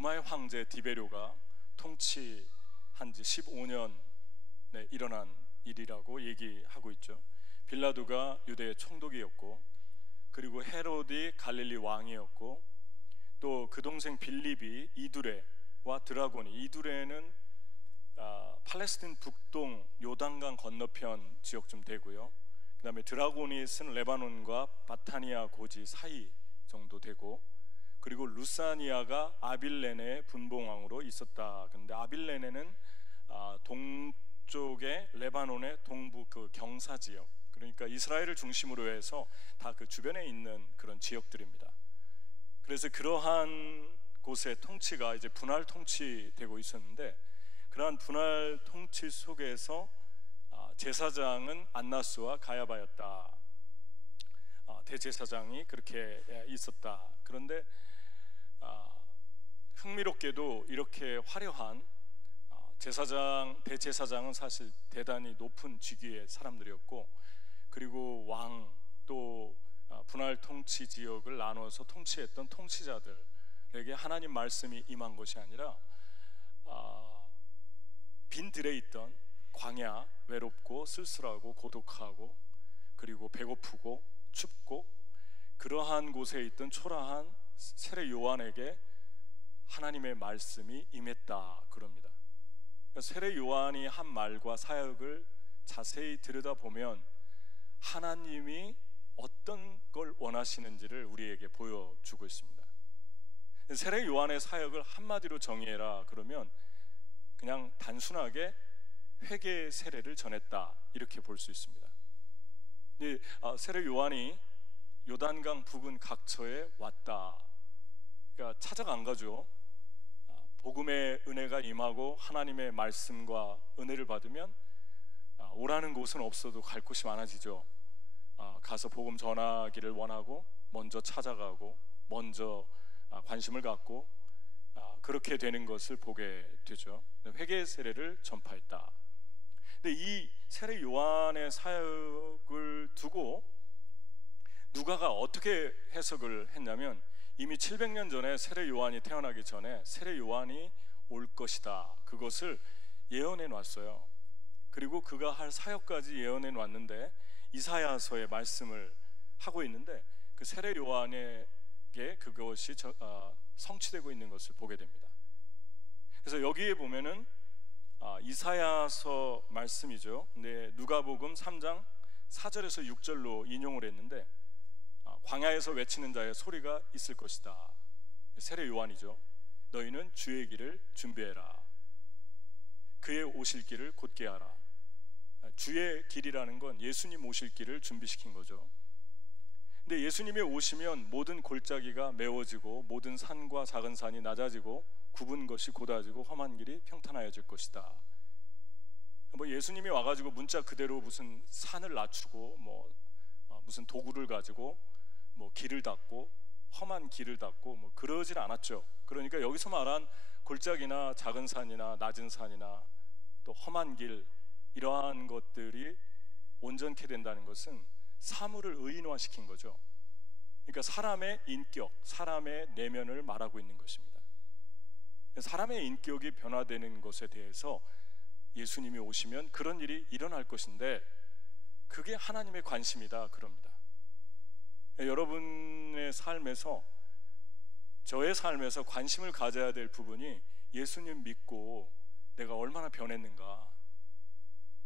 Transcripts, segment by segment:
로마의 황제 디베료가 통치한 지 15년에 일어난 일이라고 얘기하고 있죠. 빌라도가 유대의 총독이었고, 그리고 헤롯이 갈릴리 왕이었고, 또 그 동생 빌립이 이두레와 드라곤이, 이두레는 팔레스틴 북동 요단강 건너편 지역쯤 되고요. 그 다음에 드라고닛은 레바논과 바타니아 고지 사이 정도 되고, 그리고 루사니아가 아빌레네의 분봉왕으로 있었다. 그런데 아빌레네는 동쪽의 레바논의 동부 그 경사 지역, 그러니까 이스라엘을 중심으로 해서 다 그 주변에 있는 그런 지역들입니다. 그래서 그러한 곳의 통치가 이제 분할 통치되고 있었는데, 그러한 분할 통치 속에서 제사장은 안나스와 가야바였다. 대제사장이 그렇게 있었다. 그런데 흥미롭게도 이렇게 화려한 대제사장은 사실 대단히 높은 직위의 사람들이었고, 그리고 왕, 또 분할 통치 지역을 나눠서 통치했던 통치자들에게 하나님 말씀이 임한 것이 아니라 빈들에 있던 광야, 외롭고 쓸쓸하고 고독하고 그리고 배고프고 춥고 그러한 곳에 있던 초라한 세례 요한에게 하나님의 말씀이 임했다 그럽니다. 그러니까 세례 요한이 한 말과 사역을 자세히 들여다보면 하나님이 어떤 걸 원하시는지를 우리에게 보여주고 있습니다. 세례 요한의 사역을 한마디로 정의해라 그러면 그냥 단순하게 회개 세례를 전했다 이렇게 볼 수 있습니다. 세례 요한이 요단강 부근 각처에 왔다. 그러니까 찾아간 거죠. 복음의 은혜가 임하고 하나님의 말씀과 은혜를 받으면 오라는 곳은 없어도 갈 곳이 많아지죠. 가서 복음 전하기를 원하고 먼저 찾아가고 먼저 관심을 갖고 그렇게 되는 것을 보게 되죠. 회개 세례를 전파했다. 근데 이 세례 요한의 사역을 두고 누가가 어떻게 해석을 했냐면, 이미 700년 전에 세례 요한이 태어나기 전에 세례 요한이 올 것이다, 그것을 예언해 놨어요. 그리고 그가 할 사역까지 예언해 놨는데 이사야서의 말씀을 하고 있는데 그 세례 요한에게 그것이 성취되고 있는 것을 보게 됩니다. 그래서 여기에 보면은 이사야서 말씀이죠. 근데 누가복음 3장 4절에서 6절로 인용을 했는데, 광야에서 외치는 자의 소리가 있을 것이다. 세례 요한이죠. 너희는 주의 길을 준비해라. 그의 오실 길을 곧게 하라. 주의 길이라는 건 예수님 오실 길을 준비시킨 거죠. 근데 예수님이 오시면 모든 골짜기가 메워지고 모든 산과 작은 산이 낮아지고 굽은 것이 곧아지고 험한 길이 평탄하여질 것이다. 예수님이 와가지고 문자 그대로 무슨 산을 낮추고 무슨 도구를 가지고 길을 닦고 험한 길을 닦고 그러질 않았죠. 그러니까 여기서 말한 골짜기나 작은 산이나 낮은 산이나 또 험한 길, 이러한 것들이 온전케 된다는 것은 사물을 의인화시킨 거죠. 그러니까 사람의 인격, 사람의 내면을 말하고 있는 것입니다. 사람의 인격이 변화되는 것에 대해서 예수님이 오시면 그런 일이 일어날 것인데 그게 하나님의 관심이다 그럽니다. 여러분의 삶에서, 저의 삶에서 관심을 가져야 될 부분이 예수님 믿고 내가 얼마나 변했는가,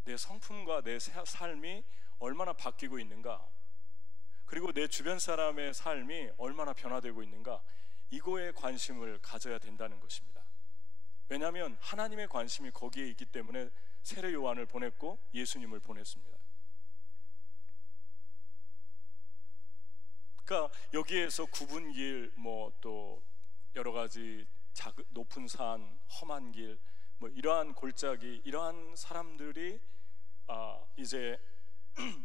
내 성품과 내 삶이 얼마나 바뀌고 있는가, 그리고 내 주변 사람의 삶이 얼마나 변화되고 있는가, 이거에 관심을 가져야 된다는 것입니다. 왜냐하면 하나님의 관심이 거기에 있기 때문에 세례 요한을 보냈고 예수님을 보냈습니다. 그러니까 여기에서 굽은 길, 또 여러 가지 높은 산, 험한 길, 이러한 골짜기, 이러한 사람들이 이제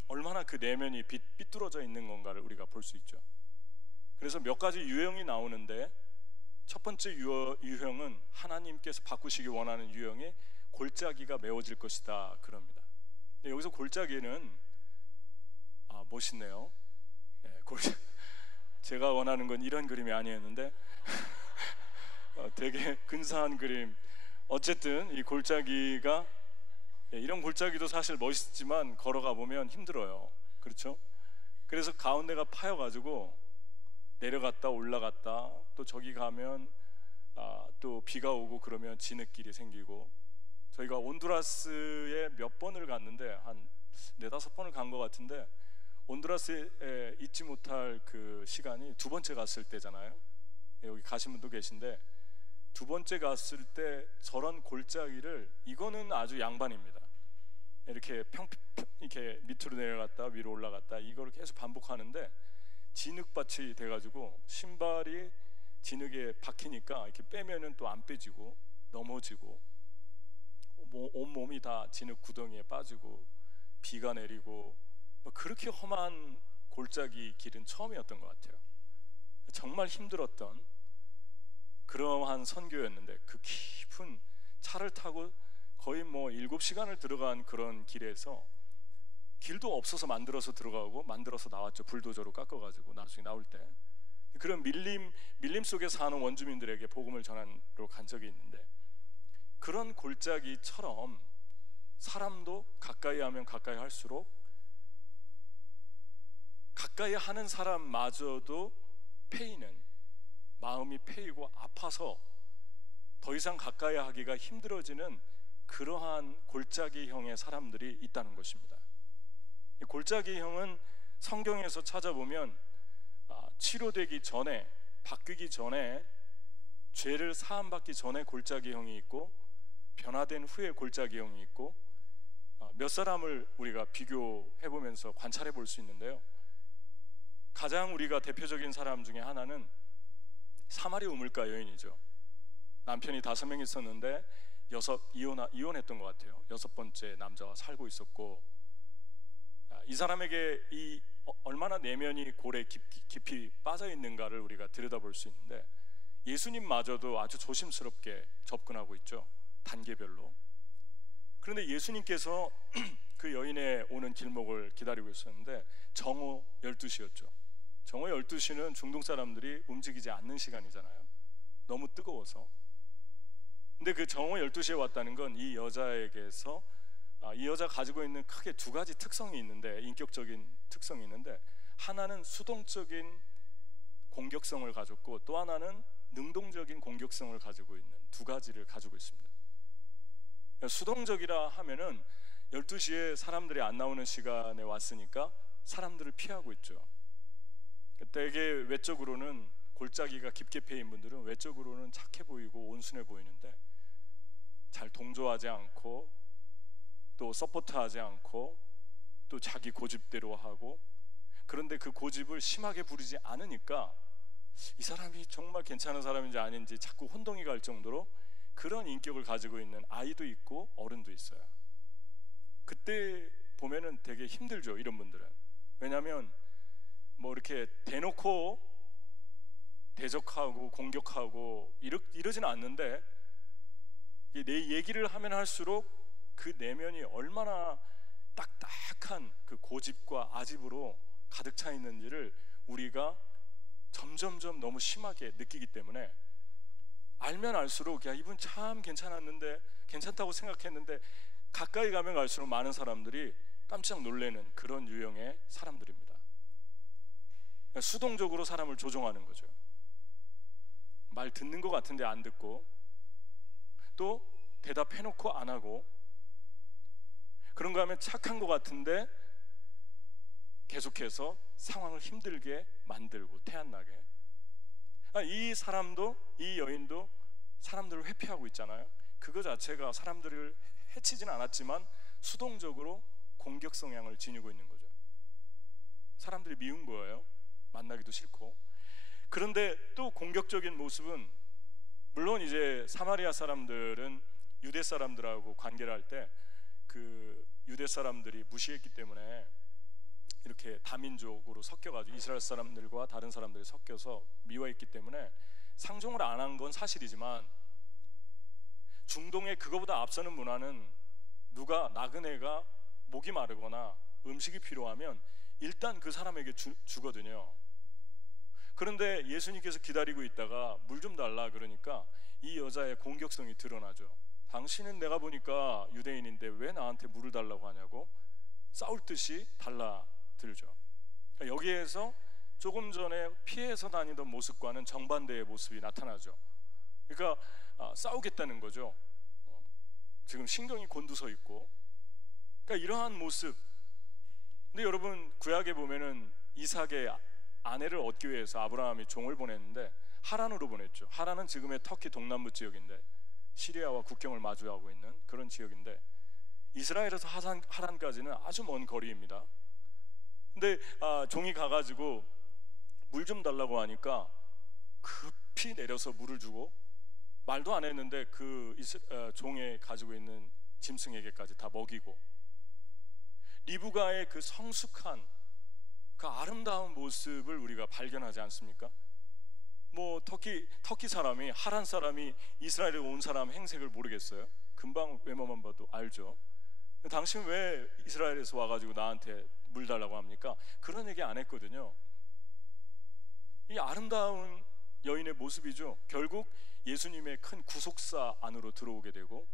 얼마나 그 내면이 삐뚤어져 있는 건가를 우리가 볼 수 있죠. 그래서 몇 가지 유형이 나오는데, 첫 번째 유형은 하나님께서 바꾸시기 원하는 유형이 골짜기가 메워질 것이다 그럽니다. 근데 여기서 골짜기는 멋있네요. 제가 원하는 건 이런 그림이 아니었는데 되게 근사한 그림. 어쨌든 이 골짜기가, 이런 골짜기도 사실 멋있지만 걸어가 보면 힘들어요. 그렇죠? 그래서 가운데가 파여가지고 내려갔다 올라갔다, 또 저기 가면 또 비가 오고 그러면 진흙길이 생기고, 저희가 온두라스에 몇 번을 갔는데 한 4-5번을 간 것 같은데, 온두라스에 잊지 못할 그 시간이 두 번째 갔을 때잖아요. 여기 가신 분도 계신데, 두 번째 갔을 때 저런 골짜기를, 이거는 아주 양반입니다. 이렇게 이렇게 밑으로 내려갔다 위로 올라갔다, 이걸 계속 반복하는데 진흙밭이 돼가지고 신발이 진흙에 박히니까 이렇게 빼면은 또 안 빼지고 넘어지고, 온 몸이 다 진흙 구덩이에 빠지고 비가 내리고, 그렇게 험한 골짜기 길은 처음이었던 것 같아요. 정말 힘들었던 그러한 선교였는데, 그 깊은 차를 타고 거의 7시간을 들어간 그런 길에서, 길도 없어서 만들어서 들어가고 만들어서 나왔죠. 불도저로 깎아가지고 나중에 나올 때. 그런 밀림 속에 사는 원주민들에게 복음을 전하러 간 적이 있는데, 그런 골짜기처럼 사람도 가까이 하면 가까이 할수록, 가까이 하는 사람마저도 패이는, 마음이 패이고 아파서 더 이상 가까이 하기가 힘들어지는 그러한 골짜기형의 사람들이 있다는 것입니다. 이 골짜기형은 성경에서 찾아보면 치료되기 전에, 바뀌기 전에, 죄를 사함받기 전에 골짜기형이 있고, 변화된 후에 골짜기형이 있고, 몇 사람을 우리가 비교해보면서 관찰해 볼 수 있는데요, 가장 우리가 대표적인 사람 중에 하나는 사마리 우물가 여인이죠. 남편이 5명 있었는데 이혼했던 것 같아요. 6번째 남자와 살고 있었고, 이 사람에게 얼마나 내면이 골에 깊이 빠져 있는가를 우리가 들여다볼 수 있는데, 예수님마저도 아주 조심스럽게 접근하고 있죠, 단계별로. 그런데 예수님께서 그 여인의 오는 길목을 기다리고 있었는데 정오 12시였죠. 정오 12시는 중동 사람들이 움직이지 않는 시간이잖아요. 너무 뜨거워서. 근데 그 정오 12시에 왔다는 건 이 여자에게서, 이 여자가 가지고 있는 크게 2가지 특성이 있는데, 인격적인 특성이 있는데, 하나는 수동적인 공격성을 가졌고, 또 하나는 능동적인 공격성을 가지고 있는 2가지를 가지고 있습니다. 수동적이라 하면은 12시에 사람들이 안 나오는 시간에 왔으니까 사람들을 피하고 있죠. 되게 외적으로는, 골짜기가 깊게 패인 분들은 외적으로는 착해 보이고 온순해 보이는데, 잘 동조하지 않고 또 서포트하지 않고 또 자기 고집대로 하고, 그런데 그 고집을 심하게 부리지 않으니까 이 사람이 정말 괜찮은 사람인지 아닌지 자꾸 혼동이 갈 정도로 그런 인격을 가지고 있는 아이도 있고 어른도 있어요. 그때 보면은 되게 힘들죠, 이런 분들은. 왜냐하면 이렇게 대놓고 대적하고 공격하고 이러지는 않는데, 내 얘기를 하면 할수록 그 내면이 얼마나 딱딱한 그 고집과 아집으로 가득 차 있는지를 우리가 점점점 너무 심하게 느끼기 때문에, 알면 알수록 야, 이분 참 괜찮았는데, 괜찮다고 생각했는데, 가까이 가면 갈수록 많은 사람들이 깜짝 놀라는 그런 유형의 사람들입니다. 수동적으로 사람을 조종하는 거죠. 말 듣는 것 같은데 안 듣고, 또 대답해놓고 안 하고, 그런가 하면 착한 것 같은데 계속해서 상황을 힘들게 만들고 태안나게. 이 사람도, 이 여인도 사람들을 회피하고 있잖아요. 그거 자체가 사람들을 해치지는 않았지만 수동적으로 공격 성향을 지니고 있는 거죠. 사람들이 미운 거예요. 만나기도 싫고. 그런데 또 공격적인 모습은, 물론 이제 사마리아 사람들은 유대 사람들하고 관계를 할 때 그 유대 사람들이 무시했기 때문에 이렇게 다민족으로 섞여가지고 이스라엘 사람들과 다른 사람들이 섞여서 미워했기 때문에 상종을 안 한 건 사실이지만, 중동의 그거보다 앞서는 문화는 누가 나그네가 목이 마르거나 음식이 필요하면 일단 그 사람에게 주거든요. 그런데 예수님께서 기다리고 있다가 물 좀 달라 그러니까 이 여자의 공격성이 드러나죠. 당신은 내가 보니까 유대인인데 왜 나한테 물을 달라고 하냐고 싸울 듯이 달라들죠. 그러니까 여기에서 조금 전에 피해서 다니던 모습과는 정반대의 모습이 나타나죠. 그러니까 싸우겠다는 거죠. 지금 신경이 곤두서 있고, 그러니까 이러한 모습. 근데 여러분, 구약에 보면은 이삭의 아내를 얻기 위해서 아브라함이 종을 보냈는데 하란으로 보냈죠. 하란은 지금의 터키 동남부 지역인데 시리아와 국경을 마주하고 있는 그런 지역인데 이스라엘에서 하란까지는 아주 먼 거리입니다. 근데 종이 가가지고 물 좀 달라고 하니까 급히 내려서 물을 주고 말도 안 했는데 그 종에 가지고 있는 짐승에게까지 다 먹이고, 리브가의 그 성숙한 그 아름다운 모습을 우리가 발견하지 않습니까? 뭐 터키 사람이, 하란 사람이 이스라엘에 온 사람 행색을 모르겠어요? 금방 외모만 봐도 알죠. 당신 왜 이스라엘에서 와가지고 나한테 물 달라고 합니까? 그런 얘기 안 했거든요. 이 아름다운 여인의 모습이죠. 결국 예수님의 큰 구속사 안으로 들어오게 되고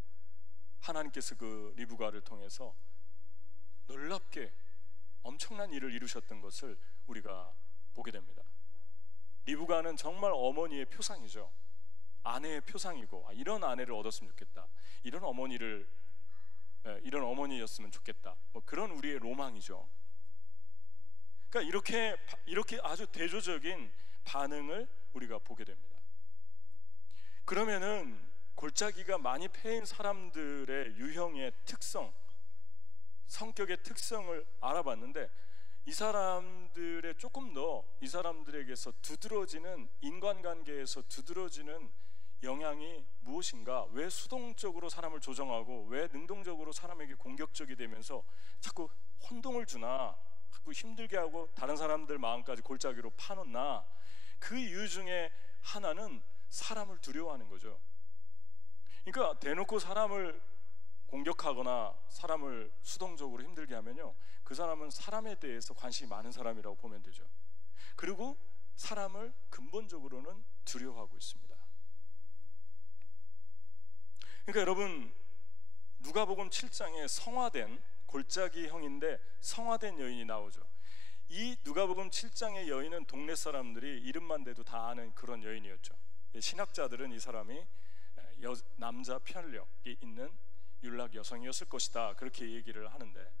하나님께서 그 리브가를 통해서 놀랍게 엄청난 일을 이루셨던 것을 우리가 보게 됩니다. 리브가는 정말 어머니의 표상이죠. 아내의 표상이고, 이런 아내를 얻었으면 좋겠다, 이런 어머니였으면 좋겠다, 뭐 그런 우리의 로망이죠. 그러니까 이렇게 아주 대조적인 반응을 우리가 보게 됩니다. 그러면은 골짜기가 많이 패인 사람들의 유형의 특성, 성격의 특성을 알아봤는데, 이 사람들의 조금 더 이 사람들에게서 두드러지는, 인간관계에서 두드러지는 영향이 무엇인가? 왜 수동적으로 사람을 조정하고 왜 능동적으로 사람에게 공격적이 되면서 자꾸 혼동을 주나, 자꾸 힘들게 하고 다른 사람들 마음까지 골짜기로 파놓나? 그 이유 중에 하나는 사람을 두려워하는 거죠. 그러니까 대놓고 사람을 공격하거나 사람을 수동적으로 힘들게 하면요, 그 사람은 사람에 대해서 관심이 많은 사람이라고 보면 되죠. 그리고 사람을 근본적으로는 두려워하고 있습니다. 그러니까 여러분, 누가복음 7장에 성화된 골짜기형인데 성화된 여인이 나오죠. 이 누가복음 7장의 여인은 동네 사람들이 이름만 대도 다 아는 그런 여인이었죠. 신학자들은 이 사람이 남자 편력이 있는 율락 여성이었을 것이다, 그렇게 얘기를 하는데,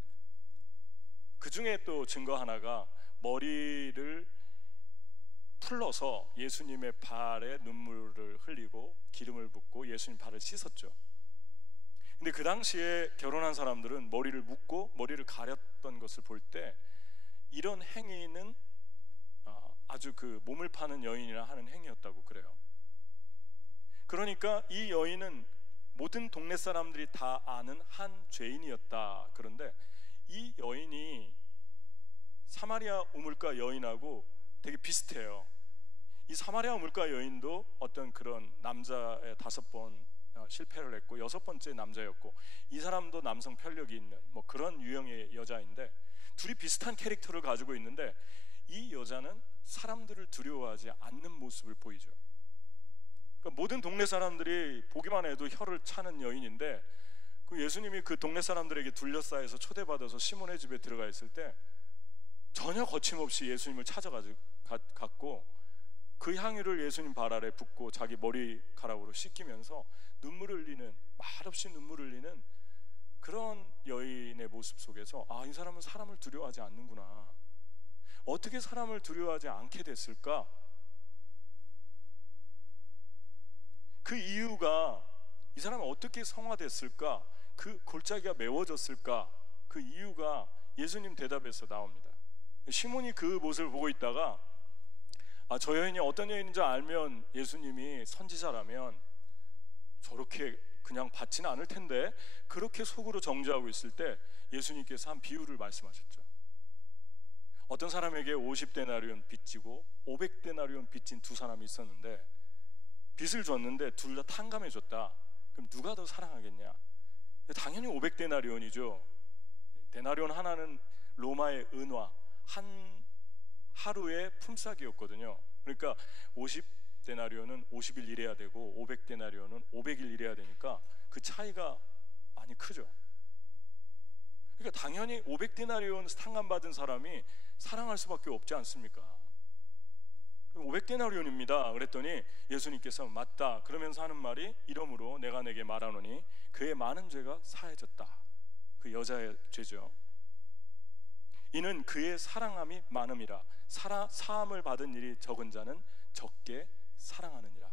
그 중에 또 증거 하나가 머리를 풀러서 예수님의 발에 눈물을 흘리고 기름을 붓고 예수님 발을 씻었죠. 근데 그 당시에 결혼한 사람들은 머리를 묶고 머리를 가렸던 것을 볼 때 이런 행위는 아주 그 몸을 파는 여인이라 하는 행위였다고 그래요. 그러니까 이 여인은 모든 동네 사람들이 다 아는 한 죄인이었다. 그런데 이 여인이 사마리아 우물가 여인하고 되게 비슷해요. 이 사마리아 우물가 여인도 어떤 그런 남자의 5번 실패를 했고 6번째 남자였고, 이 사람도 남성 편력이 있는 뭐 그런 유형의 여자인데, 둘이 비슷한 캐릭터를 가지고 있는데 이 여자는 사람들을 두려워하지 않는 모습을 보이죠. 그러니까 모든 동네 사람들이 보기만 해도 혀를 차는 여인인데, 그 예수님이 그 동네 사람들에게 둘러싸여서 초대받아서 시몬의 집에 들어가 있을 때 전혀 거침없이 예수님을 찾아갔고 그 향유를 예수님 발 아래 붓고 자기 머리카락으로 씻기면서 눈물을 흘리는, 말없이 눈물을 흘리는 그런 여인의 모습 속에서 이 사람은 사람을 두려워하지 않는구나. 어떻게 사람을 두려워하지 않게 됐을까? 그 이유가, 이 사람은 어떻게 성화됐을까? 그 골짜기가 메워졌을까? 그 이유가 예수님 대답에서 나옵니다. 시몬이 그 모습을 보고 있다가 저 여인이 어떤 여인인지 알면 예수님이 선지자라면 저렇게 그냥 받지는 않을 텐데, 그렇게 속으로 정죄하고 있을 때 예수님께서 한 비유를 말씀하셨죠. 어떤 사람에게 50데나리온 빚지고 500데나리온 빚진 두 사람이 있었는데 빚을 줬는데 둘 다 탕감해 줬다. 그럼 누가 더 사랑하겠냐? 당연히 500데나리온이죠. 데나리온 하나는 로마의 은화, 한 하루의 품삯이었거든요. 그러니까 50데나리온은 50일 일해야 되고 500데나리온은 500일 일해야 되니까 그 차이가 많이 크죠. 그러니까 당연히 500데나리온 탕감받은 사람이 사랑할 수밖에 없지 않습니까? 500데나리온입니다. 그랬더니 예수님께서 맞다 그러면서 하는 말이, 이러므로 내가 내게 말하노니 그의 많은 죄가 사해졌다. 그 여자의 죄죠. 이는 그의 사랑함이 많음이라. 사함을 받은 일이 적은 자는 적게 사랑하느니라.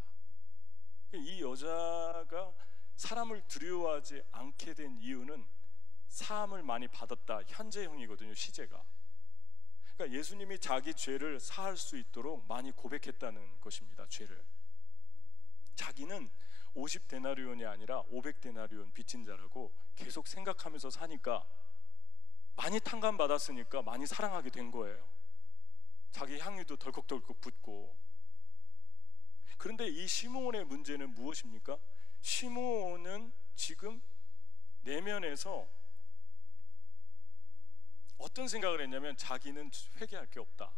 이 여자가 사람을 두려워하지 않게 된 이유는 사함을 많이 받았다, 현재형이거든요, 시제가. 그러니까 예수님이 자기 죄를 사할 수 있도록 많이 고백했다는 것입니다. 죄를. 자기는 50데나리온이 아니라 500데나리온 빚진 자라고 계속 생각하면서 사니까, 많이 탕감받았으니까 많이 사랑하게 된 거예요. 자기 향유도 덜컥덜컥 붓고. 그런데 이 시므온의 문제는 무엇입니까? 시므온은 지금 내면에서 어떤 생각을 했냐면, 자기는 회개할 게 없다.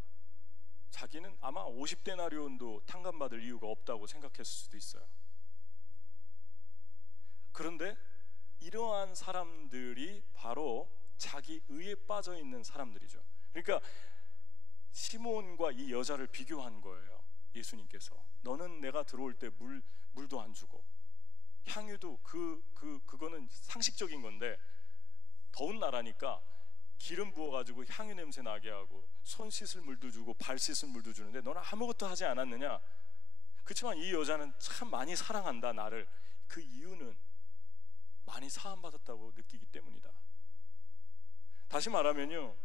자기는 아마 50데나리온도 탕감받을 이유가 없다고 생각했을 수도 있어요. 그런데 이러한 사람들이 바로 자기 의에 빠져 있는 사람들이죠. 그러니까 시므온과 이 여자를 비교한 거예요, 예수님께서. 너는 내가 들어올 때 물도 안 주고, 향유도 그거는 상식적인 건데, 더운 나라니까 기름 부어가지고 향유 냄새 나게 하고, 손 씻을 물도 주고 발 씻을 물도 주는데 너는 아무것도 하지 않았느냐? 그렇지만 이 여자는 참 많이 사랑한다, 나를. 그 이유는 많이 사함받았다고 느끼기 때문이다. 다시 말하면요,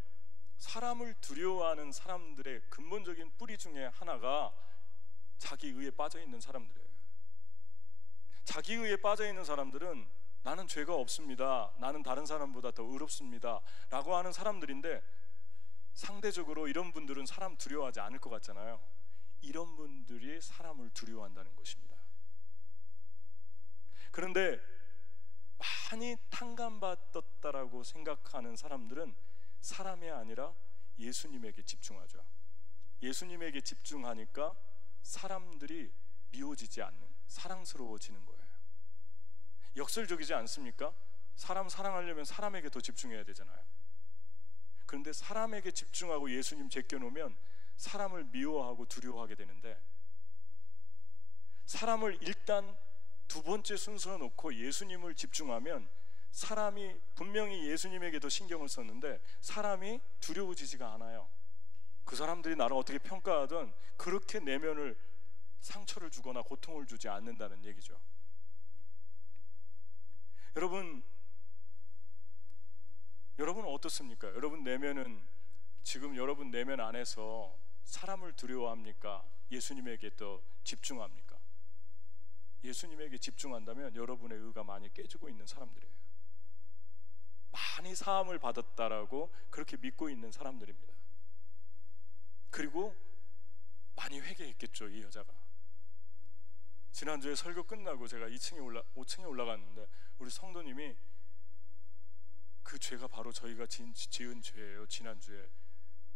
사람을 두려워하는 사람들의 근본적인 뿌리 중에 하나가 자기 의에 빠져 있는 사람들이에요. 자기 의에 빠져 있는 사람들은 나는 죄가 없습니다, 나는 다른 사람보다 더 의롭습니다 라고 하는 사람들인데, 상대적으로 이런 분들은 사람 두려워하지 않을 것 같잖아요. 이런 분들이 사람을 두려워한다는 것입니다. 그런데 많이 탕감받았다라고 생각하는 사람들은 사람이 아니라 예수님에게 집중하죠. 예수님에게 집중하니까 사람들이 미워지지 않는, 사랑스러워지는 거예요. 역설적이지 않습니까? 사람 사랑하려면 사람에게 더 집중해야 되잖아요. 그런데 사람에게 집중하고 예수님 제껴놓으면 사람을 미워하고 두려워하게 되는데, 사람을 일단 두 번째 순서에 놓고 예수님을 집중하면 사람이 분명히 예수님에게 더 신경을 썼는데 사람이 두려워지지가 않아요. 그 사람들이 나를 어떻게 평가하든 그렇게 내면을 상처를 주거나 고통을 주지 않는다는 얘기죠. 여러분 어떻습니까? 여러분 내면은, 지금 여러분 내면 안에서 사람을 두려워합니까? 예수님에게 더 집중합니까? 예수님에게 집중한다면 여러분의 의가 많이 깨지고 있는 사람들이에요. 많이 사함을 받았다라고 그렇게 믿고 있는 사람들입니다. 그리고 많이 회개했겠죠, 이 여자가. 지난주에 설교 끝나고 제가 5층에 올라갔는데 우리 성도님이 그 죄가 바로 저희가 지은 죄예요. 지난주에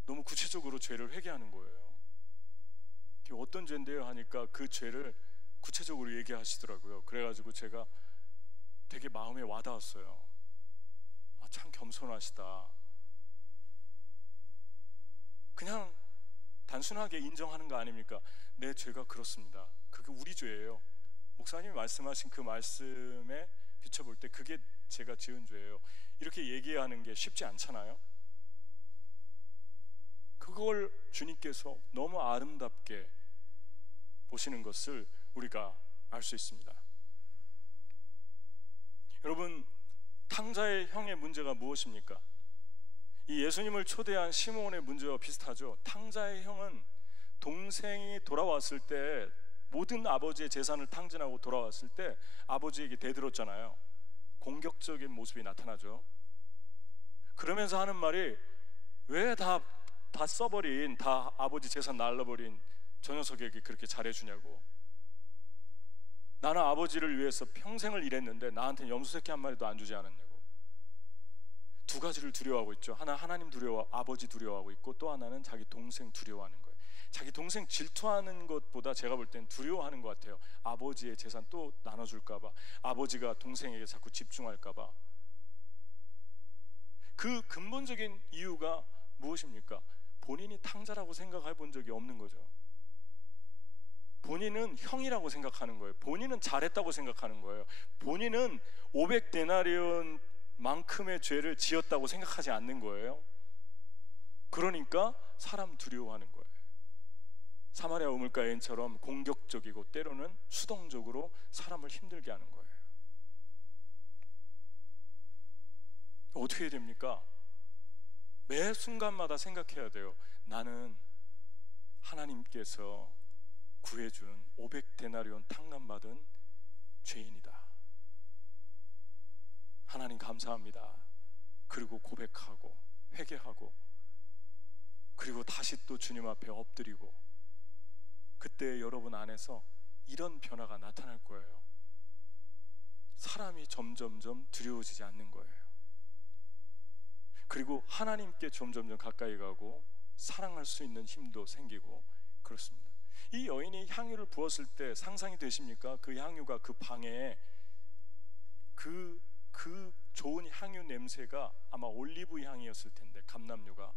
너무 구체적으로 죄를 회개하는 거예요. 어떤 죄인데요 하니까 그 죄를 구체적으로 얘기하시더라고요. 그래가지고 제가 되게 마음에 와닿았어요. 아, 참 겸손하시다. 그냥 단순하게 인정하는 거 아닙니까? 내 죄가 그렇습니다. 그게 우리 죄예요. 목사님이 말씀하신 그 말씀에 비춰볼 때 그게 제가 지은 죄예요. 이렇게 얘기하는 게 쉽지 않잖아요. 그걸 주님께서 너무 아름답게 보시는 것을 우리가 알 수 있습니다. 여러분, 탕자의 형의 문제가 무엇입니까? 이 예수님을 초대한 시므온의 문제와 비슷하죠. 탕자의 형은 동생이 돌아왔을 때, 모든 아버지의 재산을 탕진하고 돌아왔을 때 아버지에게 대들었잖아요. 공격적인 모습이 나타나죠. 그러면서 하는 말이, 왜 다 써버린, 다 아버지 재산 날라버린 저 녀석에게 그렇게 잘해주냐고. 나는 아버지를 위해서 평생을 일했는데 나한테 염소새끼 한 마리도 안 주지 않았냐고. 두 가지를 두려워하고 있죠. 하나 하나님 두려워, 아버지 두려워하고 있고, 또 하나는 자기 동생 두려워하는 거예요. 자기 동생 질투하는 것보다 제가 볼 땐 두려워하는 것 같아요. 아버지의 재산 또 나눠줄까 봐, 아버지가 동생에게 자꾸 집중할까 봐. 그 근본적인 이유가 무엇입니까? 본인이 탕자라고 생각해 본 적이 없는 거죠. 본인은 형이라고 생각하는 거예요. 본인은 잘했다고 생각하는 거예요. 본인은 500데나리온 만큼의 죄를 지었다고 생각하지 않는 거예요. 그러니까 사람 두려워하는 거예요. 사마리아 우물가 여인처럼 공격적이고 때로는 수동적으로 사람을 힘들게 하는 거예요. 어떻게 해야 됩니까? 매 순간마다 생각해야 돼요. 나는 하나님께서 구해준 500데나리온 탕감받은 죄인이다. 하나님 감사합니다. 그리고 고백하고 회개하고, 그리고 다시 또 주님 앞에 엎드리고, 그때 여러분 안에서 이런 변화가 나타날 거예요. 사람이 점점점 두려워지지 않는 거예요. 그리고 하나님께 점점점 가까이 가고 사랑할 수 있는 힘도 생기고 그렇습니다. 이 여인이 향유를 부었을 때 상상이 되십니까? 그 향유가 그 방에 그 좋은 향유 냄새가 아마 올리브 향이었을 텐데, 감람유가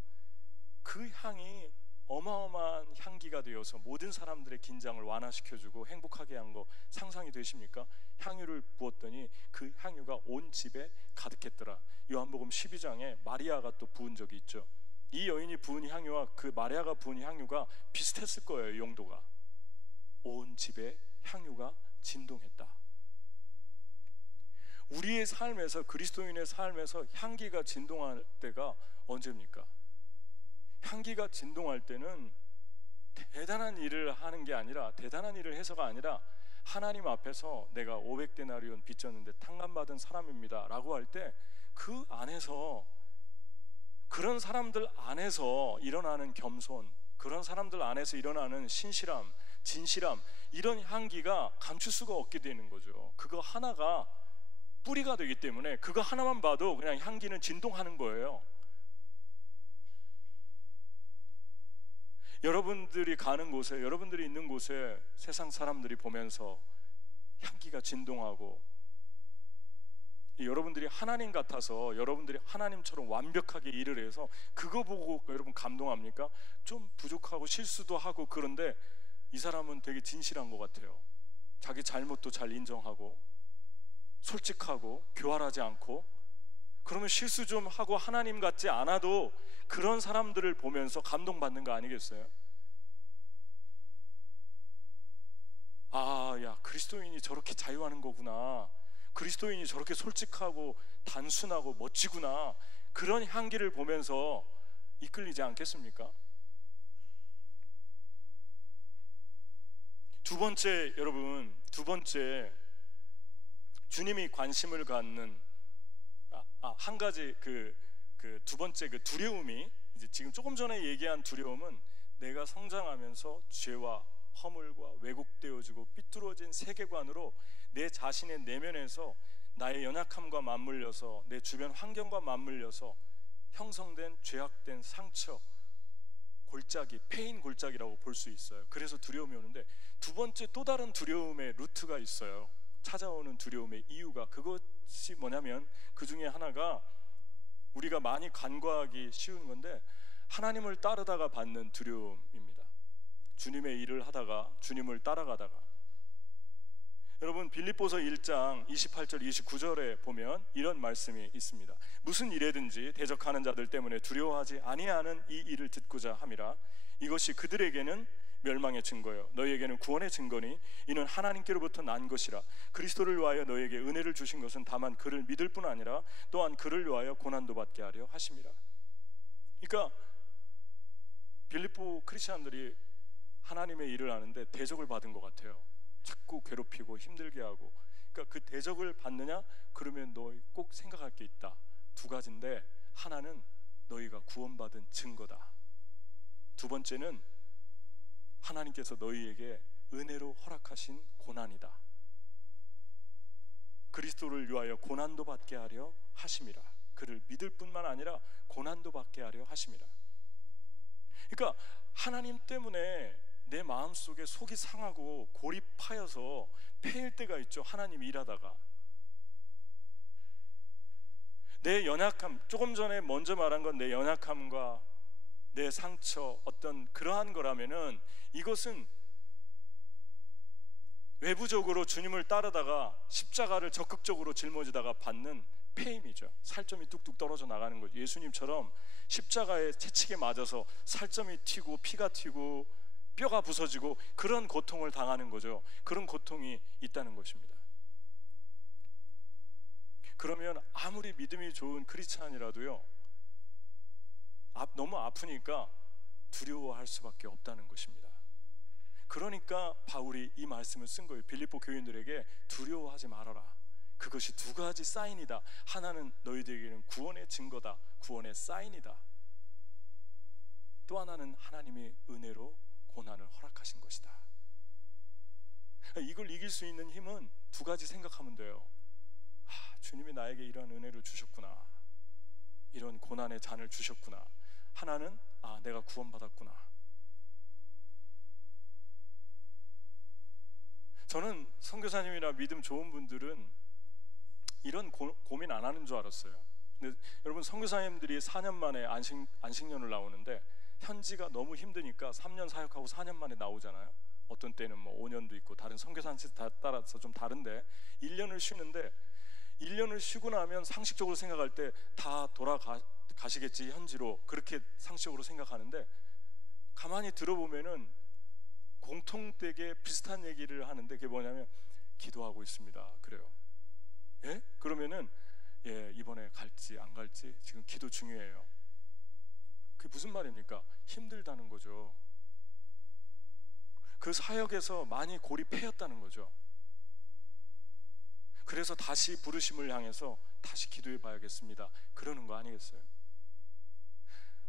그 향이 어마어마한 향기가 되어서 모든 사람들의 긴장을 완화시켜주고 행복하게 한 거 상상이 되십니까? 향유를 부었더니 그 향유가 온 집에 가득했더라. 요한복음 12장에 마리아가 또 부은 적이 있죠. 이 여인이 부은 향유와 그 마리아가 부은 향유가 비슷했을 거예요. 용도가. 온 집에 향유가 진동했다. 우리의 삶에서, 그리스도인의 삶에서 향기가 진동할 때가 언제입니까? 향기가 진동할 때는 대단한 일을 하는 게 아니라, 대단한 일을 해서가 아니라, 하나님 앞에서 내가 500데나리온 빚졌는데 탕감받은 사람입니다 라고 할 때 그 안에서, 그런 사람들 안에서 일어나는 겸손, 그런 사람들 안에서 일어나는 신실함, 진실함, 이런 향기가 감출 수가 없게 되는 거죠. 그거 하나가 뿌리가 되기 때문에 그거 하나만 봐도 그냥 향기는 진동하는 거예요. 여러분들이 가는 곳에, 여러분들이 있는 곳에 세상 사람들이 보면서 향기가 진동하고, 여러분들이 하나님 같아서, 여러분들이 하나님처럼 완벽하게 일을 해서 그거 보고 여러분 감동합니까? 좀 부족하고 실수도 하고, 그런데 이 사람은 되게 진실한 것 같아요. 자기 잘못도 잘 인정하고 솔직하고 교활하지 않고, 그러면 실수 좀 하고 하나님 같지 않아도 그런 사람들을 보면서 감동받는 거 아니겠어요? 아, 야, 그리스도인이 저렇게 자유하는 거구나, 그리스도인이 저렇게 솔직하고 단순하고 멋지구나, 그런 향기를 보면서 이끌리지 않겠습니까? 두 번째, 여러분, 두 번째 주님이 관심을 갖는 한 가지 그 두 번째 그 두려움이, 이제 지금 조금 전에 얘기한 두려움은 내가 성장하면서 죄와 허물과 왜곡되어지고 삐뚤어진 세계관으로 내 자신의 내면에서 나의 연약함과 맞물려서, 내 주변 환경과 맞물려서 형성된 죄악된 상처, 골짜기, 패인 골짜기라고 볼 수 있어요. 그래서 두려움이 오는데, 두 번째 또 다른 두려움의 루트가 있어요. 찾아오는 두려움의 이유가, 그것이 뭐냐면, 그 중에 하나가 우리가 많이 간과하기 쉬운 건데, 하나님을 따르다가 받는 두려움입니다. 주님의 일을 하다가, 주님을 따라가다가. 여러분, 빌립보서 1장 28절 29절에 보면 이런 말씀이 있습니다. 무슨 일에든지 대적하는 자들 때문에 두려워하지 아니하는 이 일을 듣고자 함이라. 이것이 그들에게는 멸망의 증거요 너희에게는 구원의 증거니 이는 하나님께로부터 난 것이라. 그리스도를 위하여 너희에게 은혜를 주신 것은 다만 그를 믿을 뿐 아니라 또한 그를 위하여 고난도 받게 하려 하심이라. 그러니까 빌립보 크리스찬들이 하나님의 일을 하는데 대적을 받은 것 같아요. 자꾸 괴롭히고 힘들게 하고. 그러니까 그 대적을 받느냐? 그러면 너 꼭 생각할 게 있다. 두 가지인데, 하나는 너희가 구원받은 증거다. 두 번째는 하나님께서 너희에게 은혜로 허락하신 고난이다. 그리스도를 위하여 고난도 받게 하려 하심이라. 그를 믿을 뿐만 아니라 고난도 받게 하려 하심이라. 그러니까 하나님 때문에 내 마음속에 속이 상하고 고립하여서 패일 때가 있죠. 하나님 일하다가 내 연약함, 조금 전에 먼저 말한 건 내 연약함과 내 상처, 어떤 그러한 거라면은 이것은 외부적으로 주님을 따르다가 십자가를 적극적으로 짊어지다가 받는 패임이죠. 살점이 뚝뚝 떨어져 나가는 거죠. 예수님처럼 십자가에 채찍에 맞아서 살점이 튀고 피가 튀고 뼈가 부서지고 그런 고통을 당하는 거죠. 그런 고통이 있다는 것입니다. 그러면 아무리 믿음이 좋은 크리스찬이라도요, 너무 아프니까 두려워할 수밖에 없다는 것입니다. 그러니까 바울이 이 말씀을 쓴 거예요. 빌립보 교인들에게 두려워하지 말아라. 그것이 두 가지 사인이다. 하나는 너희들에게는 구원의 증거다. 구원의 사인이다. 또 하나는 하나님의 은혜로 고난을 허락하신 것이다. 이걸 이길 수 있는 힘은 두 가지 생각하면 돼요. 주님이 나에게 이런 은혜를 주셨구나, 이런 고난의 잔을 주셨구나. 하나는 내가 구원받았구나. 저는 선교사님이나 믿음 좋은 분들은 이런 고민 안 하는 줄 알았어요. 근데 여러분, 선교사님들이 4년 만에 안식년을 나오는데 현지가 너무 힘드니까 3년 사역하고 4년 만에 나오잖아요. 어떤 때는 뭐 5년도 있고 다른 선교사님 따라서 좀 다른데 1년을 쉬는데 1년을 쉬고 나면 상식적으로 생각할 때 다 돌아가시겠지 현지로, 그렇게 상식적으로 생각하는데 가만히 들어보면은 공통되게 비슷한 얘기를 하는데 그게 뭐냐면 기도하고 있습니다. 그래요. 예? 그러면은 이번에 갈지 안 갈지 지금 기도 중이에요. 그게 무슨 말입니까? 힘들다는 거죠. 그 사역에서 많이 고립해였다는 거죠. 그래서 다시 부르심을 향해서 다시 기도해 봐야겠습니다. 그러는 거 아니겠어요?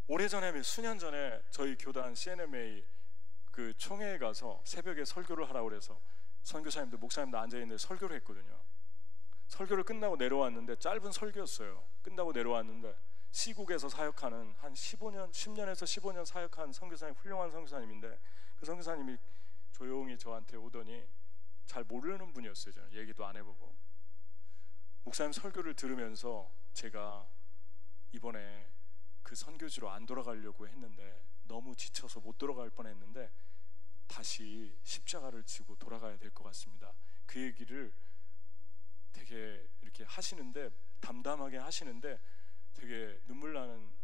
오래전에, 수년 전에 저희 교단 CNMA 그 총회에 가서 새벽에 설교를 하라고 그래서 선교사님들, 목사님들 앉아있는데 설교를 했거든요. 설교를 끝나고 내려왔는데, 짧은 설교였어요. 끝나고 내려왔는데 시국에서 사역하는 한 10년에서 15년 사역한 선교사님, 훌륭한 선교사님인데 그 선교사님이 조용히 저한테 오더니, 잘 모르는 분이었어요. 저는 얘기도 안 해보고. 목사님 설교를 들으면서 제가 이번에 그 선교지로 안 돌아가려고 했는데 너무 지쳐서 못 돌아갈 뻔했는데 다시 십자가를 지고 돌아가야 될 것 같습니다. 그 얘기를 되게 이렇게 하시는데, 담담하게 하시는데 되게 눈물 나는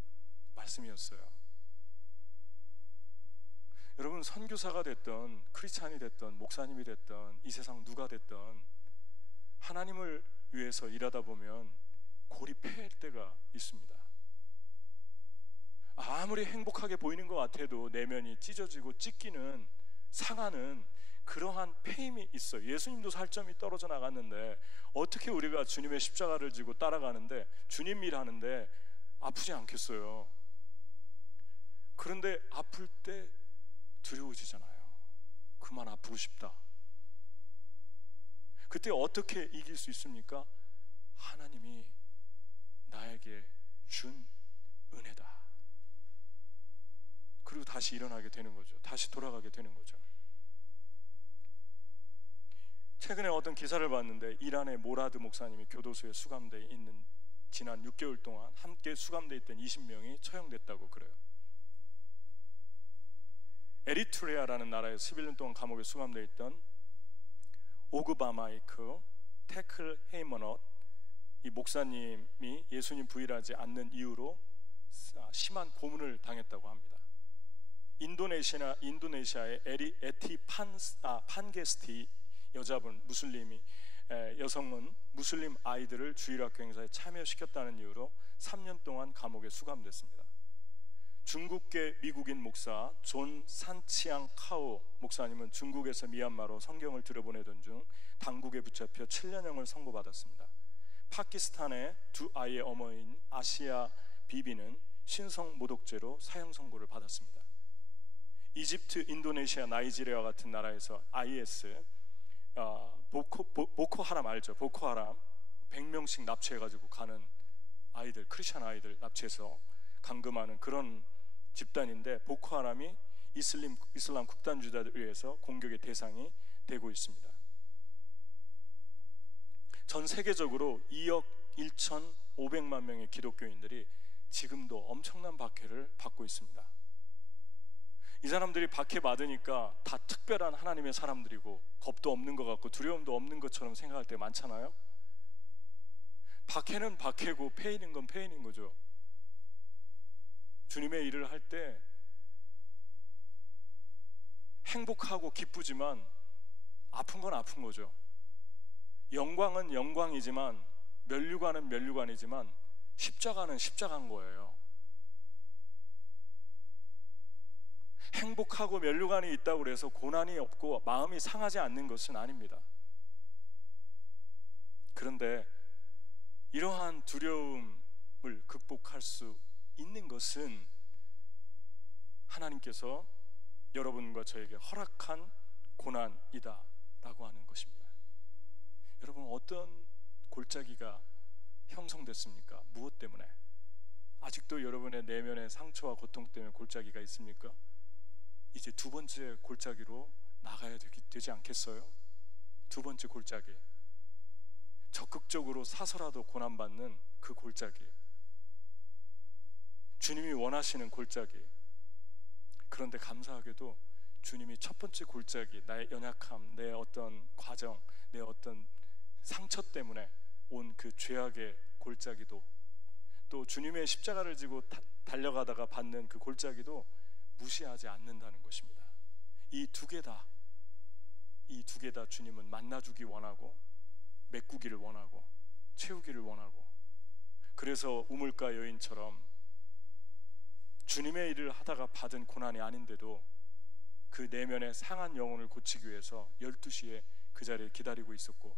말씀이었어요. 여러분, 선교사가 됐던 크리스찬이 됐던 목사님이 됐던 이 세상 누가 됐던 하나님을 위해서 일하다 보면 고립할 때가 있습니다. 아무리 행복하게 보이는 것 같아도 내면이 찢어지고 찢기는, 상하는 그러한 패임이 있어요. 예수님도 살점이 떨어져 나갔는데 어떻게 우리가 주님의 십자가를 지고 따라가는데, 주님 일하는데 아프지 않겠어요? 그런데 아플 때 두려워지잖아요. 그만 아프고 싶다. 그때 어떻게 이길 수 있습니까? 하나님이 나에게 준 은혜다. 그리고 다시 일어나게 되는 거죠. 다시 돌아가게 되는 거죠. 최근에 어떤 기사를 봤는데 이란의 모라드 목사님이 교도소에 수감되어 있는, 지난 6개월 동안 함께 수감되어 있던 20명이 처형됐다고 그래요. 에리트레아라는 나라에 11년 동안 감옥에 수감되어 있던 오그바마이크 테클 헤이머넛, 이 목사님이 예수님 부인하지 않는 이유로 심한 고문을 당했다고 합니다. 인도네시아의 에티 판게스티 여자분, 무슬림이, 여성은 무슬림 아이들을 주일학교 행사에 참여시켰다는 이유로 3년 동안 감옥에 수감됐습니다. 중국계 미국인 목사 존 산치앙 카오 목사님은 중국에서 미얀마로 성경을 들여보내던 중 당국에 붙잡혀 7년형을 선고받았습니다. 파키스탄의 두 아이의 어머니인 아시아 비비는 신성 모독죄로 사형 선고를 받았습니다. 이집트, 인도네시아, 나이지리아 같은 나라에서 IS, 보코하람 알죠? 보코하람 100명씩 납치해가지고 가는 아이들, 크리스찬 아이들 납치해서 감금하는 그런 집단인데 보코하람이 이슬람 극단주의자들에 의해서 공격의 대상이 되고 있습니다. 전 세계적으로 2억 1,500만 명의 기독교인들이 지금도 엄청난 박해를 받고 있습니다. 이 사람들이 박해 받으니까 다 특별한 하나님의 사람들이고 겁도 없는 것 같고 두려움도 없는 것처럼 생각할 때 많잖아요. 박해는 박해고 패인인 건 패인인 거죠. 주님의 일을 할 때 행복하고 기쁘지만 아픈 건 아픈 거죠. 영광은 영광이지만 면류관은 면류관이지만 십자가는 십자가인 거예요. 행복하고 면류관이 있다고 해서 고난이 없고 마음이 상하지 않는 것은 아닙니다. 그런데 이러한 두려움을 극복할 수 있는 것은 하나님께서 여러분과 저에게 허락한 고난이다 라고 하는 것입니다. 여러분, 어떤 골짜기가 형성됐습니까? 무엇 때문에? 아직도 여러분의 내면의 상처와 고통 때문에 골짜기가 있습니까? 이제 두 번째 골짜기로 나가야 되지 않겠어요? 두 번째 골짜기, 적극적으로 사서라도 고난받는 그 골짜기, 주님이 원하시는 골짜기. 그런데 감사하게도 주님이 첫 번째 골짜기, 나의 연약함, 내 어떤 과정, 내 어떤 상처 때문에 온 그 죄악의 골짜기도, 또 주님의 십자가를 지고 달려가다가 받는 그 골짜기도 무시하지 않는다는 것입니다. 이 두 개 다 주님은 만나주기 원하고 메꾸기를 원하고 채우기를 원하고, 그래서 우물가 여인처럼 주님의 일을 하다가 받은 고난이 아닌데도 그 내면의 상한 영혼을 고치기 위해서 12시에 그 자리에 기다리고 있었고,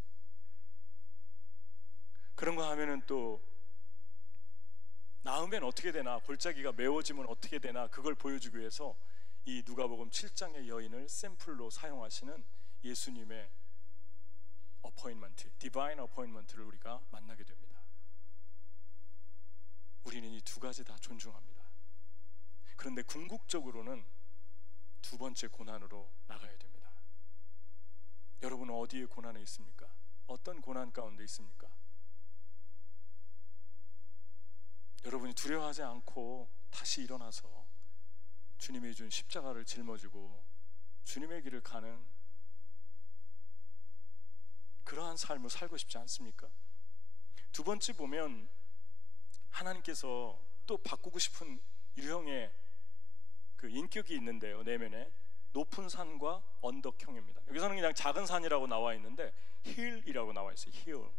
그런 거 하면은 또 나으면 어떻게 되나, 골짜기가 메워지면 어떻게 되나, 그걸 보여주기 위해서 이 누가복음 7장의 여인을 샘플로 사용하시는 예수님의 어포인먼트, 디바인 어포인먼트를 우리가 만나게 됩니다. 우리는 이 두 가지 다 존중합니다. 그런데 궁극적으로는 두 번째 고난으로 나가야 됩니다. 여러분은 어디에 고난에 있습니까? 어떤 고난 가운데 있습니까? 여러분이 두려워하지 않고 다시 일어나서 주님이 준 십자가를 짊어지고 주님의 길을 가는 그러한 삶을 살고 싶지 않습니까? 두 번째 보면 하나님께서 또 바꾸고 싶은 유형의 그 인격이 있는데요. 내면에 높은 산과 언덕형입니다. 여기서는 그냥 작은 산이라고 나와 있는데 hill이라고 나와 있어요. hill.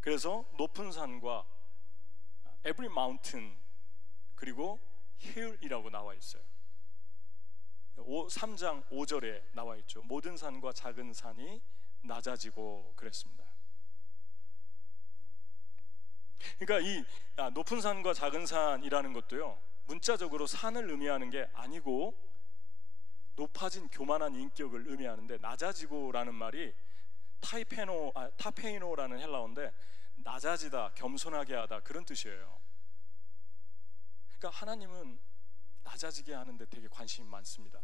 그래서 높은 산과 every mountain, 그리고 hill이라고 나와 있어요. 3장 5절에 나와 있죠. 모든 산과 작은 산이 낮아지고 그랬습니다. 그러니까 이 높은 산과 작은 산이라는 것도요, 문자적으로 산을 의미하는 게 아니고 높아진 교만한 인격을 의미하는데, 낮아지고라는 말이 타페이노라는 헬라어인데 낮아지다, 겸손하게 하다, 그런 뜻이에요. 그러니까 하나님은 낮아지게 하는데 되게 관심이 많습니다.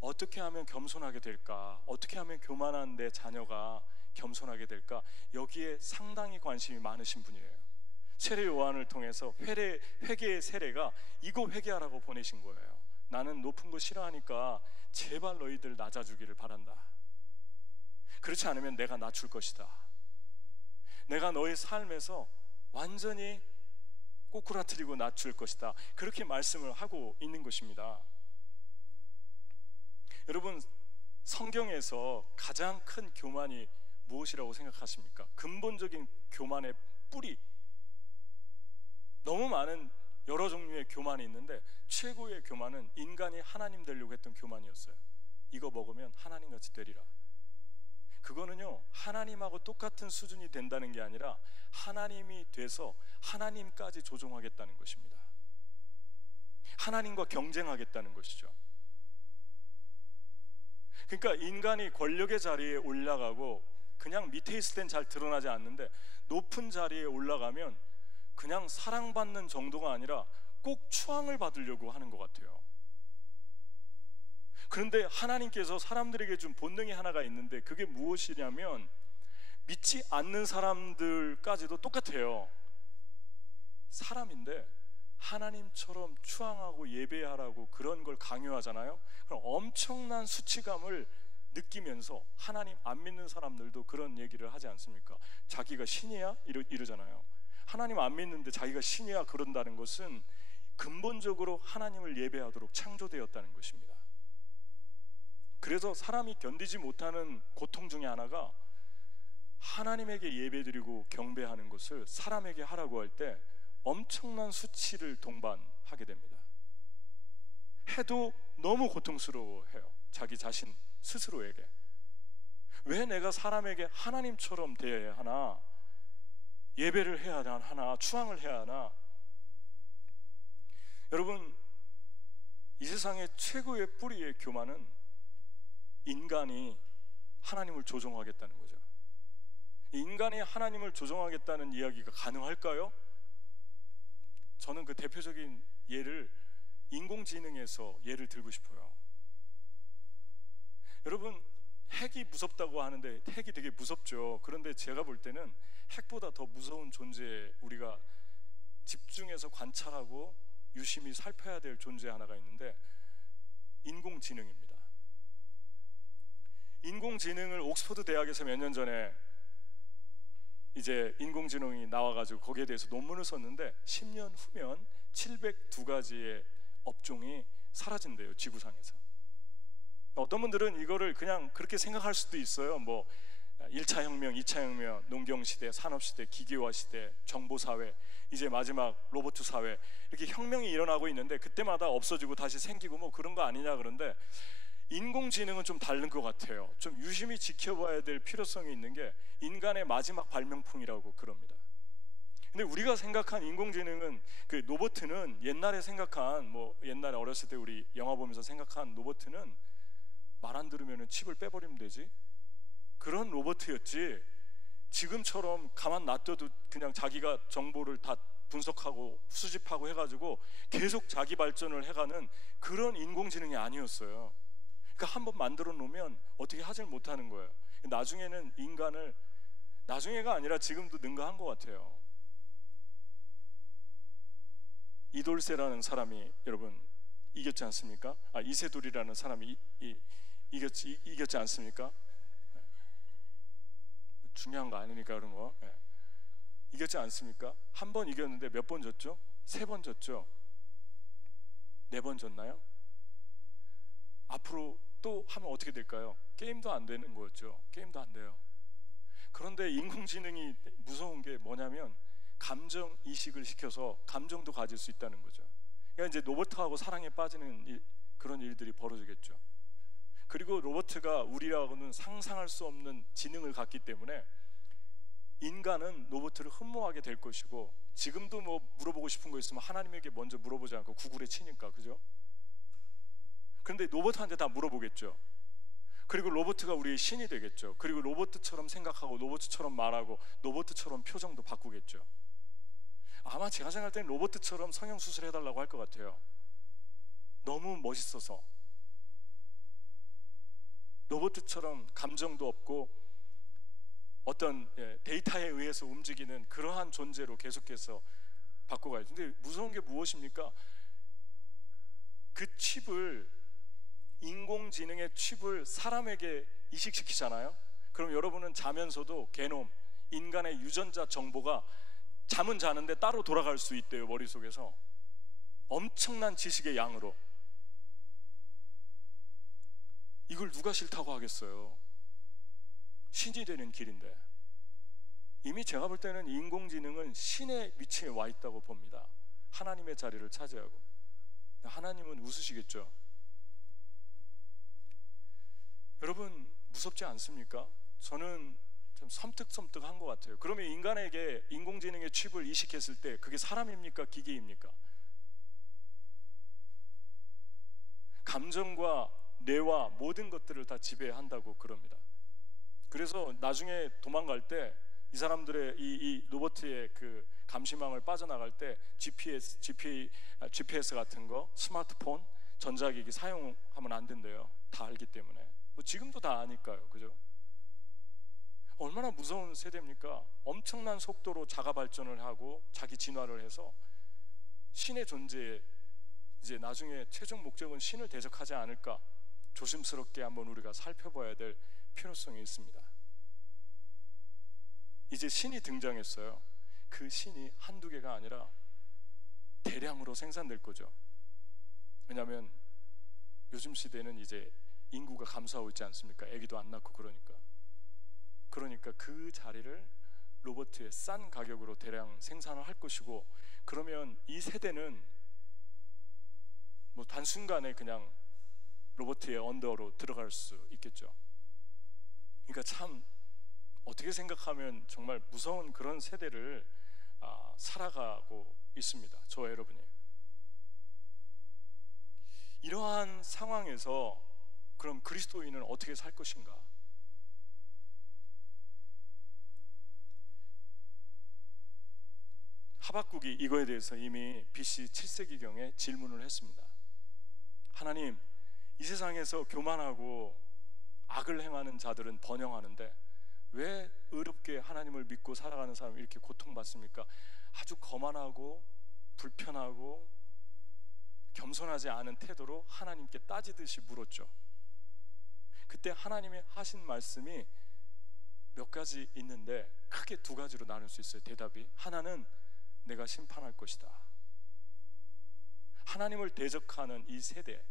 어떻게 하면 겸손하게 될까? 어떻게 하면 교만한 내 자녀가 겸손하게 될까? 여기에 상당히 관심이 많으신 분이에요. 세례 요한을 통해서 회개의 세례가 이거 회개하라고 보내신 거예요. 나는 높은 거 싫어하니까 제발 너희들 낮아주기를 바란다. 그렇지 않으면 내가 낮출 것이다. 내가 너의 삶에서 완전히 꼬꾸라뜨리고 낮출 것이다. 그렇게 말씀을 하고 있는 것입니다. 여러분, 성경에서 가장 큰 교만이 무엇이라고 생각하십니까? 근본적인 교만의 뿌리, 너무 많은 여러 종류의 교만이 있는데 최고의 교만은 인간이 하나님 되려고 했던 교만이었어요. 이거 먹으면 하나님같이 되리라. 그거는요, 하나님하고 똑같은 수준이 된다는 게 아니라 하나님이 돼서 하나님까지 조종하겠다는 것입니다. 하나님과 경쟁하겠다는 것이죠. 그러니까 인간이 권력의 자리에 올라가고 그냥 밑에 있을 땐 잘 드러나지 않는데 높은 자리에 올라가면 그냥 사랑받는 정도가 아니라 꼭 추앙을 받으려고 하는 것 같아요. 그런데 하나님께서 사람들에게 준 본능이 하나가 있는데 그게 무엇이냐면 믿지 않는 사람들까지도 똑같아요. 사람인데 하나님처럼 추앙하고 예배하라고 그런 걸 강요하잖아요. 그럼 엄청난 수치감을 느끼면서 하나님 안 믿는 사람들도 그런 얘기를 하지 않습니까? 자기가 신이야? 이러잖아요. 하나님 안 믿는데 자기가 신이야 그런다는 것은 근본적으로 하나님을 예배하도록 창조되었다는 것입니다. 그래서 사람이 견디지 못하는 고통 중에 하나가 하나님에게 예배드리고 경배하는 것을 사람에게 하라고 할 때 엄청난 수치를 동반하게 됩니다. 해도 너무 고통스러워해요. 자기 자신 스스로에게. 왜 내가 사람에게 하나님처럼 대해야 하나? 예배를 해야 하나? 추앙을 해야 하나? 여러분, 이 세상의 최고의 뿌리의 교만은 인간이 하나님을 조종하겠다는 거죠. 인간이 하나님을 조종하겠다는 이야기가 가능할까요? 저는 그 대표적인 예를 인공지능에서 예를 들고 싶어요. 여러분, 핵이 무섭다고 하는데 핵이 되게 무섭죠. 그런데 제가 볼 때는 핵보다 더 무서운 존재, 우리가 집중해서 관찰하고 유심히 살펴야 될 존재 하나가 있는데 인공지능입니다. 인공지능을 옥스퍼드 대학에서 몇 년 전에 이제 인공지능이 나와가지고 거기에 대해서 논문을 썼는데 10년 후면 702가지의 업종이 사라진대요, 지구상에서. 어떤 분들은 이거를 그냥 그렇게 생각할 수도 있어요. 뭐 1차 혁명, 2차 혁명, 농경시대, 산업시대, 기계화시대, 정보사회, 이제 마지막 로봇 사회, 이렇게 혁명이 일어나고 있는데 그때마다 없어지고 다시 생기고 뭐 그런 거 아니냐. 그런데 인공지능은 좀 다른 것 같아요. 좀 유심히 지켜봐야 될 필요성이 있는 게 인간의 마지막 발명품이라고 그럽니다. 근데 우리가 생각한 인공지능은, 그 로봇은 옛날에 생각한, 뭐 옛날에 어렸을 때 우리 영화 보면서 생각한 로봇은 말 안 들으면 칩을 빼버리면 되지, 그런 로봇이었지, 지금처럼 가만 놔둬도 그냥 자기가 정보를 다 분석하고 수집하고 해가지고 계속 자기 발전을 해가는 그런 인공지능이 아니었어요. 그러니까 한번 만들어 놓으면 어떻게 하질 못하는 거예요. 나중에는 인간을, 나중에가 아니라 지금도 능가한 것 같아요. 이돌세라는 사람이 여러분 이겼지 않습니까? 이세돌이라는 사람이 이겼지 않습니까? 중요한 거 아니니까 그런 거. 이겼지 않습니까? 한 번 이겼는데 몇 번 졌죠? 3번 졌죠? 4번 졌나요? 앞으로 또 하면 어떻게 될까요? 게임도 안 되는 거였죠. 게임도 안 돼요. 그런데 인공지능이 무서운 게 뭐냐면 감정 이식을 시켜서 감정도 가질 수 있다는 거죠. 그러니까 이제 로봇하고 사랑에 빠지는 그런 일들이 벌어지겠죠. 그리고 로봇가 우리라고는 상상할 수 없는 지능을 갖기 때문에 인간은 로봇을 흠모하게 될 것이고, 지금도 뭐 물어보고 싶은 거 있으면 하나님에게 먼저 물어보지 않고 구글에 치니까, 그죠? 그런데 로봇한테 다 물어보겠죠. 그리고 로봇가 우리의 신이 되겠죠. 그리고 로봇처럼 생각하고 로봇처럼 말하고 로봇처럼 표정도 바꾸겠죠. 아마 제가 생각할 때는 로봇처럼 성형수술 해달라고 할 것 같아요. 너무 멋있어서. 로봇처럼 감정도 없고 어떤 데이터에 의해서 움직이는 그러한 존재로 계속해서 바꿔가야죠. 근데 무서운 게 무엇입니까? 그 칩을, 인공지능의 칩을 사람에게 이식시키잖아요. 그럼 여러분은 자면서도 게놈, 인간의 유전자 정보가 잠은 자는데 따로 돌아갈 수 있대요, 머릿속에서. 엄청난 지식의 양으로. 이걸 누가 싫다고 하겠어요? 신이 되는 길인데. 이미 제가 볼 때는 인공지능은 신의 위치에 와 있다고 봅니다. 하나님의 자리를 차지하고. 하나님은 웃으시겠죠. 여러분 무섭지 않습니까? 저는 좀 섬뜩섬뜩한 것 같아요. 그러면 인간에게 인공지능의 칩을 이식했을 때 그게 사람입니까? 기계입니까? 감정과 뇌와 모든 것들을 다 지배한다고 그럽니다. 그래서 나중에 도망갈 때 이 사람들의 이 로버트의 그 감시망을 빠져나갈 때 GPS 같은 거, 스마트폰, 전자기기 사용하면 안 된대요. 다 알기 때문에. 뭐 지금도 다 아니까요, 그죠? 얼마나 무서운 세대입니까? 엄청난 속도로 자가 발전을 하고 자기 진화를 해서 신의 존재에 이제 나중에 최종 목적은 신을 대적하지 않을까 조심스럽게 한번 우리가 살펴봐야 될 필요성이 있습니다. 이제 신이 등장했어요. 그 신이 한두 개가 아니라 대량으로 생산될 거죠. 왜냐하면 요즘 시대는 이제 인구가 감소하고 있지 않습니까? 아기도 안 낳고 그러니까 그 자리를 로봇의 싼 가격으로 대량 생산을 할 것이고, 그러면 이 세대는 뭐 단순간에 그냥 로봇의 언더로 들어갈 수 있겠죠. 그러니까 참 어떻게 생각하면 정말 무서운 그런 세대를 살아가고 있습니다. 저와 여러분이. 이러한 상황에서 그럼 그리스도인은 어떻게 살 것인가? 하박국이 이거에 대해서 이미 BC 7세기경에 질문을 했습니다. 하나님, 이 세상에서 교만하고 악을 행하는 자들은 번영하는데 왜 의롭게 하나님을 믿고 살아가는 사람이 이렇게 고통받습니까? 아주 거만하고 불편하고 겸손하지 않은 태도로 하나님께 따지듯이 물었죠. 그때 하나님이 하신 말씀이 몇 가지 있는데 크게 두 가지로 나눌 수 있어요. 대답이 하나는 내가 심판할 것이다. 하나님을 대적하는 이 세대,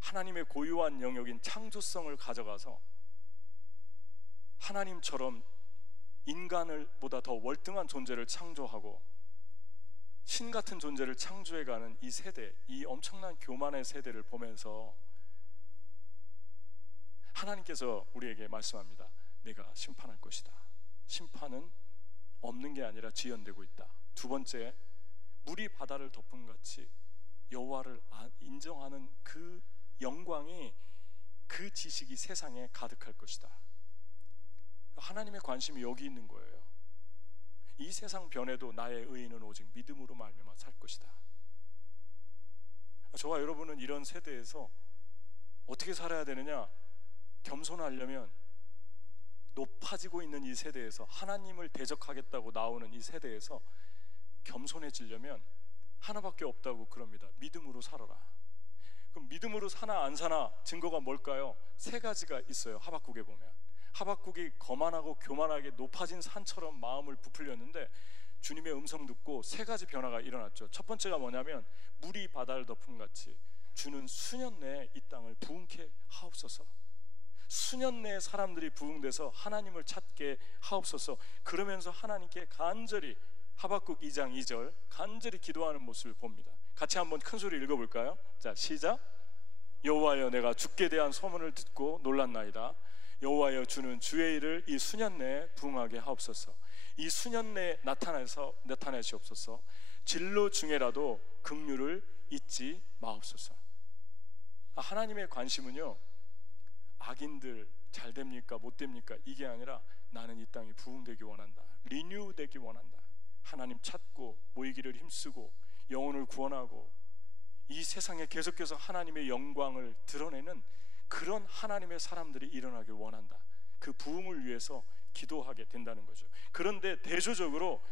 하나님의 고유한 영역인 창조성을 가져가서 하나님처럼 인간을 보다 더 월등한 존재를 창조하고 신 같은 존재를 창조해가는 이 세대, 이 엄청난 교만의 세대를 보면서 하나님께서 우리에게 말씀합니다. 내가 심판할 것이다. 심판은 없는 게 아니라 지연되고 있다. 두 번째, 물이 바다를 덮은 같이 여호와를 인정하는 그 영광이, 그 지식이 세상에 가득할 것이다. 하나님의 관심이 여기 있는 거예요. 이 세상 변해도 나의 의인은 오직 믿음으로 말미암아 살 것이다. 저와 여러분은 이런 세대에서 어떻게 살아야 되느냐? 겸손하려면, 높아지고 있는 이 세대에서, 하나님을 대적하겠다고 나오는 이 세대에서 겸손해지려면 하나밖에 없다고 그럽니다. 믿음으로 살아라. 그럼 믿음으로 사나 안 사나 증거가 뭘까요? 세 가지가 있어요. 하박국에 보면 하박국이 거만하고 교만하게 높아진 산처럼 마음을 부풀렸는데 주님의 음성 듣고 세 가지 변화가 일어났죠. 첫 번째가 뭐냐면 물이 바다를 덮은 같이 주는 수년 내에 이 땅을 부흥케 하옵소서. 수년 내에 사람들이 부흥돼서 하나님을 찾게 하옵소서. 그러면서 하나님께 간절히, 하박국 2장 2절 간절히 기도하는 모습을 봅니다. 같이 한번 큰 소리 읽어볼까요? 자, 시작. 여호와여, 내가 주께 대한 소문을 듣고 놀랐나이다. 여호와여, 주는 주의 일을 이 수년 내에 부응하게 하옵소서. 이 수년 내에 나타내시옵소서. 진로 중에라도 긍휼을 잊지 마옵소서. 하나님의 관심은요, 악인들 잘 됩니까 못 됩니까 이게 아니라 나는 이 땅이 부흥되기 원한다. 리뉴되기 원한다. 하나님 찾고 모이기를 힘쓰고 영혼을 구원하고 이 세상에 계속해서 하나님의 영광을 드러내는 그런 하나님의 사람들이 일어나길 원한다. 그 부흥을 위해서 기도하게 된다는 거죠. 그런데 대조적으로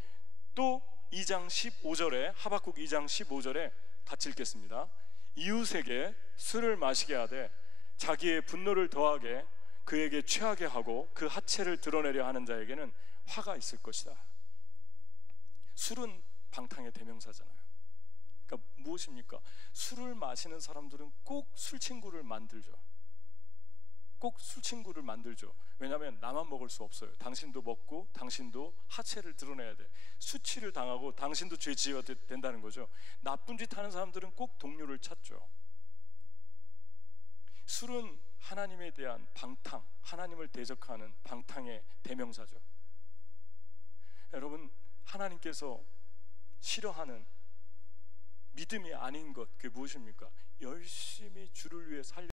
또 2장 15절에, 하박국 2장 15절에 같이 읽겠습니다. 이웃에게 술을 마시게 하되 자기의 분노를 더하게 그에게 취하게 하고 그 하체를 드러내려 하는 자에게는 화가 있을 것이다. 술은 방탕의 대명사잖아요. 그러니까 무엇입니까? 술을 마시는 사람들은 꼭 술친구를 만들죠. 꼭 술친구를 만들죠. 왜냐하면 나만 먹을 수 없어요. 당신도 먹고 당신도 하체를 드러내야 돼. 수치를 당하고 당신도 죄 지어야 된다는 거죠. 나쁜 짓 하는 사람들은 꼭 동료를 찾죠. 술은 하나님에 대한 방탕, 하나님을 대적하는 방탕의 대명사죠. 여러분, 하나님께서 싫어하는 믿음이 아닌 것, 그게 무엇입니까? 열심히 주를 위해 살려